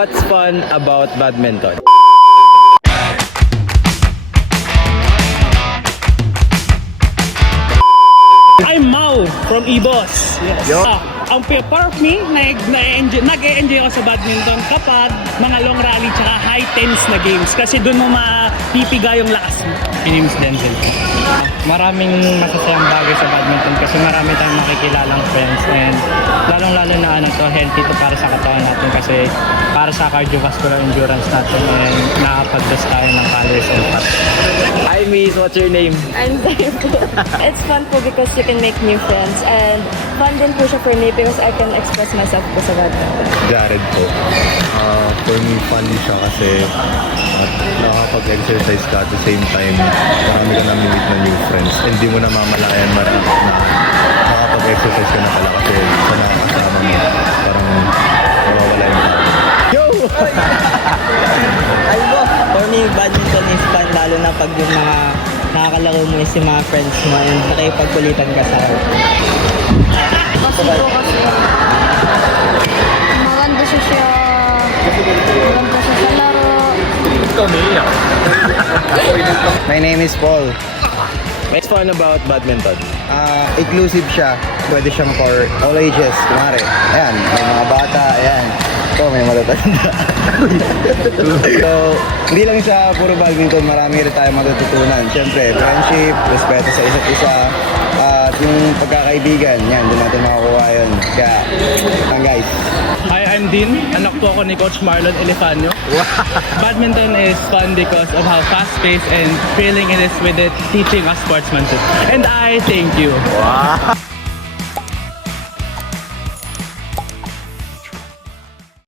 What's fun about badminton? I'm Mau from Ibos. Yes. Yo. Ang part of me, nag-e-enjoy ako sa badminton kapag mga long rally tsaka high tense na games kasi doon mo mapipiga yung lakas mo. My name is Denzel. Maraming masasayang bagay sa badminton kasi marami tayong makikilalang friends and lalong-lalo na healthy to para sa katawan natin kasi para sa cardiovascular endurance natin and nakapag-boost tayo ng calories and fat. Hi Miss, what's your name? I'm Zay po. It's fun po because you can make new friends and fun din po siya for me because I can express myself po sa badminton. Jared po. For me, fun siya kasi nakakapag-exercise ka at the same time, marami ka na meet na new friends. Hindi mo na mamalayan na nakakapag-exercise ka na pala kasi sa nakakasama mo, parang mawawala yung tao. Yo! For me, badminton is fun lalo na pag yung mga nakakalaro mo is yung mga friends mo and nakipagkulitan ka sa Kasi po kasi maganda siya sa laro. My name is Paul. What's fun about badminton? Inclusive siya. Pwede siyang for all ages. Kumari, ayan, may mga bata, ayan. Ito, may matatanda. So, hindi lang siya puro badminton, marami rin tayo matututunan. Siyempre, friendship, respeto sa isa't isa, at yung pagkakaibigan, yan, doon natin makukuha yun. Kaya, yan guys. Hi, I'm Dean. Anak po ako ni Coach Marlon Elefanio. Badminton is fun because of how fast-paced and thrilling it is with it teaching us sportsmanship. And I thank you. Wow!